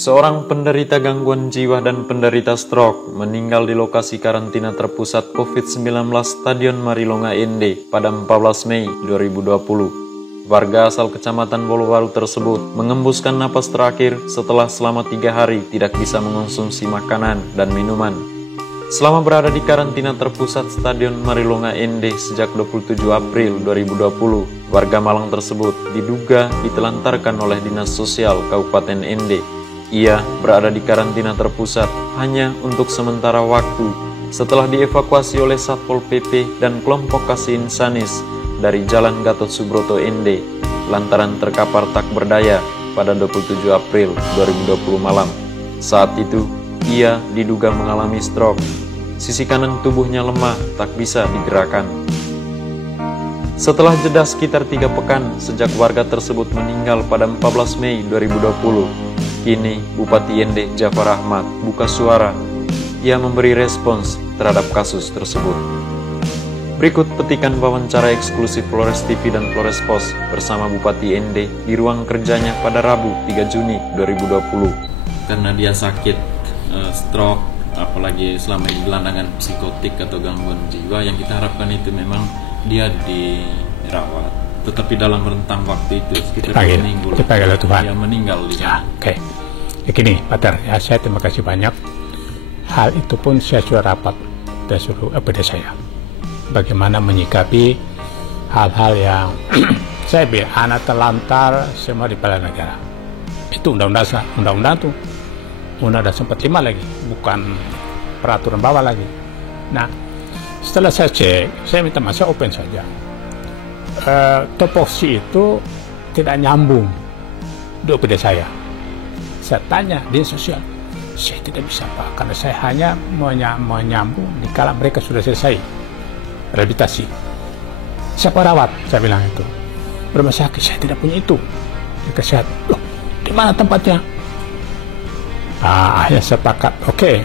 Seorang penderita gangguan jiwa dan penderita stroke meninggal di lokasi karantina terpusat COVID-19 Stadion Marilonga Ende pada 14 Mei 2020. Warga asal Kecamatan Bolowaru tersebut mengembuskan napas terakhir setelah selama 3 hari tidak bisa mengonsumsi makanan dan minuman. Selama berada di karantina terpusat Stadion Marilonga Ende sejak 27 April 2020, warga Malang tersebut diduga ditelantarkan oleh Dinas Sosial Kabupaten Ende. Ia berada di karantina terpusat hanya untuk sementara waktu setelah dievakuasi oleh Satpol PP dan kelompok Kasih Insanis dari Jalan Gatot Subroto Ende lantaran terkapar tak berdaya pada 27 April 2020 malam. Saat itu, ia diduga mengalami stroke. Sisi kanan tubuhnya lemah, tak bisa digerakkan. Setelah jeda sekitar 3 pekan sejak warga tersebut meninggal pada 14 Mei 2020, kini Bupati Ende Jafar Ahmad buka suara. Ia memberi respons terhadap kasus tersebut. Berikut petikan wawancara eksklusif Flores TV dan Flores Pos bersama Bupati Ende di ruang kerjanya pada Rabu 3 Juni 2020. Karena dia sakit stroke, apalagi selama ini gelandangan psikotik atau gangguan jiwa, yang kita harapkan itu memang dia dirawat. Tetapi dalam rentang waktu itu sekitar 2 minggu dia meninggal di sana. Oke. Ya gini, Pater, ya saya terima kasih banyak. Hal itu pun saya sudah rapat dan suruh pada saya. Bagaimana menyikapi hal-hal yang saya bilang anak terlantar semua di kepala negara. Itu undang-undang tuh. Undang-undang 45 lagi, bukan peraturan bawah lagi. Nah, setelah saya cek, saya minta masa open saja. Topoksi itu tidak nyambung di OPD saya. Saya tanya di sosial, saya tidak bisa Pak, karena saya hanya menyambung di kala mereka sudah selesai rehabilitasi. Siapa rawat? Saya bilang itu. Rumah sakit saya tidak punya itu. Kesehatan. Loh, di mana tempatnya? Akhirnya sepakat. Oke,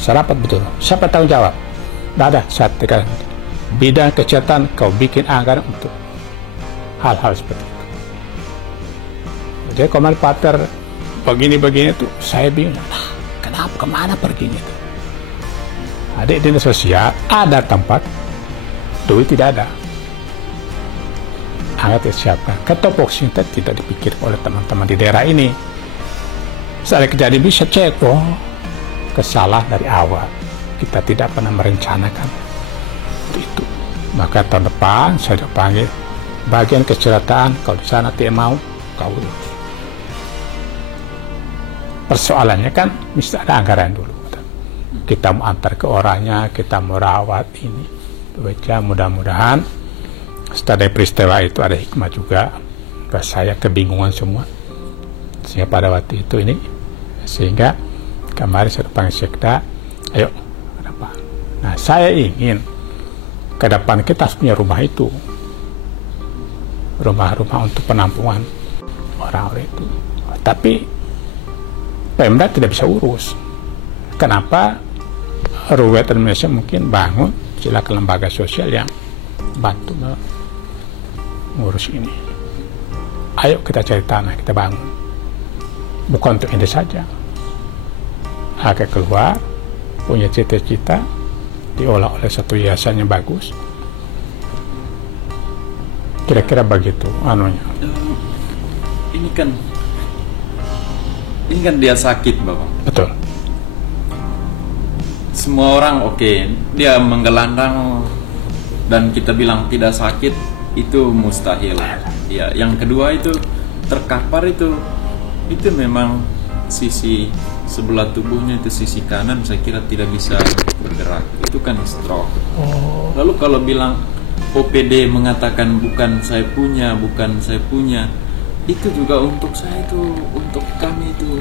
saya rapat betul. Siapa tanggung jawab? Tidak ada. Saya tekan bidang kesehatan, kau bikin anggaran untuk hal-hal seperti itu. Jadi kemarin Pater begini-begini itu saya bingung. Nah, kenapa kemana perginya itu? Adik dinas sosial ada tempat, duit tidak ada. Angkat disiapkan. Ketopoksi tidak dipikir oleh teman-teman di daerah ini. Saya kejadian bisa cek, kesalahan dari awal. Kita tidak pernah merencanakan itu. Maka tahun depan saya panggil bagian kesejahteraan, kalau di sana tidak mau, kau urus. Persoalannya kan mesti ada anggaran dulu. Kita mau antar ke orangnya, kita mau rawat ini. Baca mudah-mudahan setelah peristiwa itu ada hikmah juga. Saya kebingungan semua. Sehingga pada waktu itu ini, sehingga kemarin saya panggil sekda, ayo ke depan. Nah, saya ingin ke depan kita harus punya rumah itu. Rumah-rumah untuk penampungan orang-orang itu. Tapi Pemda tidak bisa urus. Kenapa? Ruwet Indonesia mungkin bangun, silakan lembaga sosial yang bantu mengurus ini. Ayo kita cari tanah, kita bangun. Bukan untuk ini saja. Agak keluar, punya cita-cita, diolah oleh satu yayasan yang bagus. Kira-kira begitu anunya. Ini kan dia sakit, Bapak. Betul. Semua orang oke, dia menggelandang dan kita bilang tidak sakit itu mustahil. Ya, yang kedua itu terkapar itu memang sisi sebelah tubuhnya itu sisi kanan saya kira tidak bisa bergerak. Itu kan stroke. Lalu kalau bilang OPD mengatakan bukan saya punya, itu juga untuk saya itu, untuk kami itu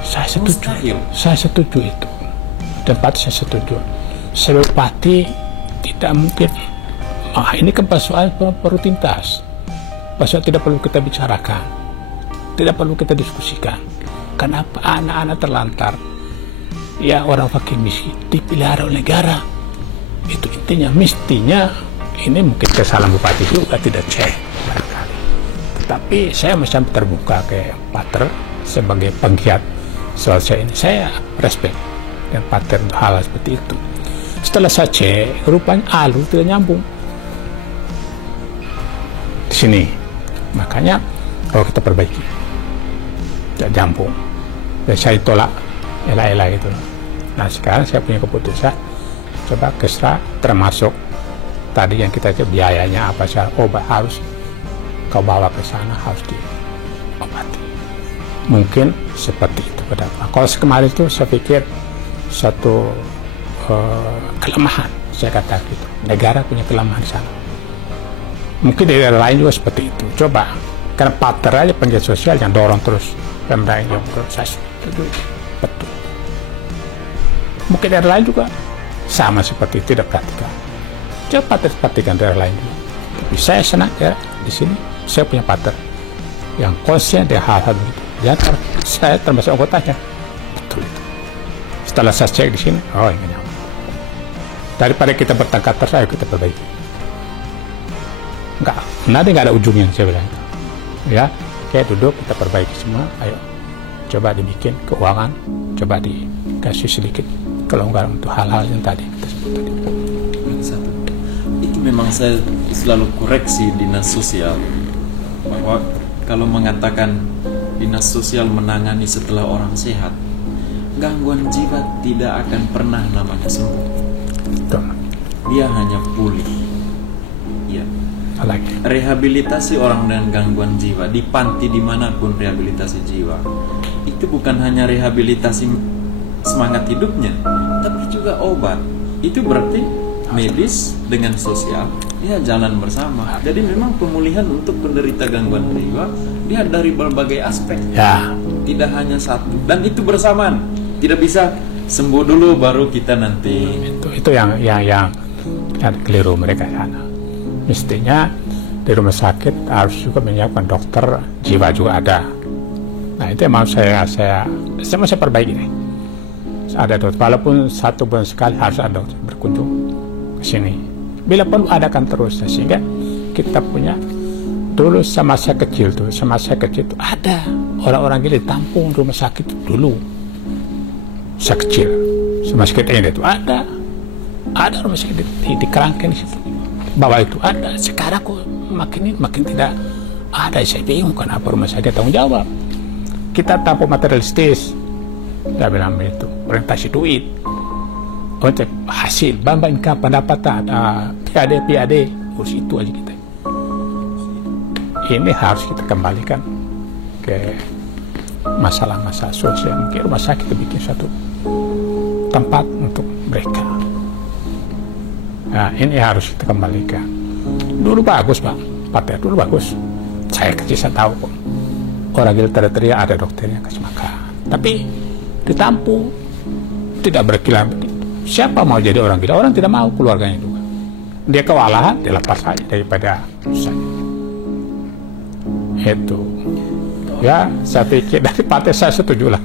saya setuju. mustahil. Saya setuju itu. Tempat saya setuju. Saya Bupati tidak mungkin. Ini kan persoalan rutinitas. Persoalan tidak perlu kita bicarakan, tidak perlu kita diskusikan. Kenapa anak-anak terlantar, ya orang fakir miskin dipelihara oleh negara? Itu intinya. Mestinya ini mungkin kesalahan Bupati juga tidak cek barangkali. Tetapi saya masih terbuka ke Pater sebagai penggiat sosial ini, saya respect dan pattern hal seperti itu. Setelah saya cek, rupanya alur tidak nyambung di sini. Makanya kita perbaiki, tidak nyambung. Dan saya tolak elak-elak itu. Nah sekarang saya punya keputusan, coba kesra termasuk tadi yang kita cek biayanya apa saja, obat harus kau bawa ke sana, harus diobati. Mungkin seperti itu ke depan. Kalau kemarin itu saya pikir satu kelemahan, saya katakan gitu. Negara punya kelemahan di sana. Mungkin di daerah lain juga seperti itu. Coba, karena partner aja penggiat sosial yang dorong terus pemerintah yang dorong, saya setuju, betul. Mungkin daerah lain juga sama seperti itu, tidak perhatikan. Coba perhatikan daerah lain juga. Tapi saya senang ya di sini saya punya partner yang konsen dari hal-hal begitu. Ya, saya termasuk anggotanya, betul itu. Setelah saya cek di sini, oh ini nyaman. Daripada kita bertengkar terus, ayo kita perbaiki. Nanti nggak ada ujungnya, saya bilang. Ya, kayak duduk kita perbaiki semua. Ayo, coba dibikin keuangan, coba dikasih sedikit kelonggaran untuk hal-hal yang tadi kita sebut tadi. Satu, itu memang saya selalu koreksi dinas sosial bahwa kalau mengatakan dinas sosial menangani setelah orang sehat, gangguan jiwa tidak akan pernah namanya sembuh. Betul. Dia hanya pulih. Ya. Rehabilitasi orang dengan gangguan jiwa di panti dimanapun rehabilitasi jiwa itu bukan hanya rehabilitasi semangat hidupnya, tapi juga obat. Itu berarti medis dengan sosial dia jalan bersama. Jadi memang pemulihan untuk penderita gangguan jiwa dia dari berbagai aspek. Ya. Tidak hanya satu, dan itu bersamaan. Tidak bisa sembuh dulu baru kita nanti. Itu yang keliru mereka sana. Mestinya di rumah sakit harus juga menyiapkan dokter jiwa juga ada. Nah itu yang mau saya perbaiki nih. Ada dokter, walaupun 1 bulan sekali harus ada dokter berkunjung ke sini. Bila perlu adakan terus, sehingga kita punya dulu sama saya kecil tuh ada orang-orang gila ditampung di rumah sakit dulu. Saya kecil, rumah sakit ini itu ada rumah sakit di Kerangkeng di situ. Bawah itu ada. Sekarang kok makin tidak ada. Saya bingung kenapa rumah sakit tanggung jawab. Kita tampung materialistis. Saya bilang itu orientasi duit. Untuk hasil, bamba income, pendapatan, PAD, urus itu aja kita. Ini harus kita kembalikan ke masalah-masalah sosial. Mungkin rumah sakit bikin satu tempat untuk mereka. Nah, ini harus kita kembalikan. Dulu bagus, Pak. Partai dulu bagus. Saya kecil saya tahu kok. Orang gila teriak ada dokternya kasih makan. Tapi ditampung, tidak berkilah. Siapa mau jadi orang gila? Orang tidak mau, keluarganya juga. Dia kewalahan, dia lepas saja daripada usahanya. Itu. Ya, saya pikir dari partai saya setuju lah.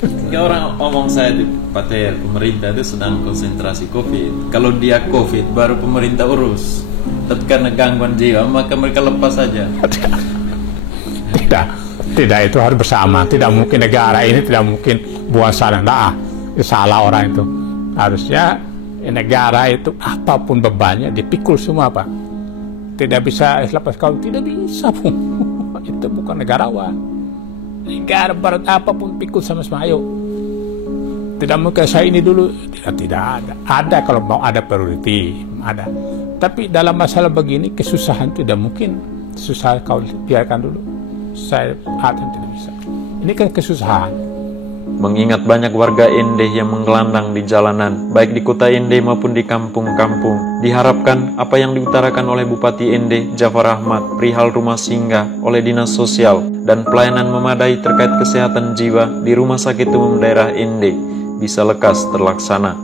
Ketika orang ngomong saya di partai pemerintah itu sedang konsentrasi COVID. Kalau dia COVID baru pemerintah urus. Tapi karena gangguan jiwa maka mereka lepas saja. Tidak, itu harus bersama. Tidak mungkin negara ini tidak mungkin buat sana. Nah, salah orang itu. Harusnya negara itu apapun bebannya dipikul semua, Pak. Tidak bisa lepas kalau tidak bisa, Bung. Itu bukan negarawan. Negara barat apapun pikul sama-sama, ayo. Tidak mungkin saya ini dulu. Tidak ada. Ada kalau mau ada priority, ada. Tapi dalam masalah begini kesusahan tidak mungkin susah kau biarkan dulu. Saya tidak bisa. Ini kan kesusahan. Mengingat banyak warga Ende yang menggelandang di jalanan, baik di kota Ende maupun di kampung-kampung, diharapkan apa yang diutarakan oleh Bupati Ende, Jafar Ahmad, perihal rumah singgah oleh Dinas Sosial dan pelayanan memadai terkait kesehatan jiwa di Rumah Sakit Umum Daerah Ende bisa lekas terlaksana.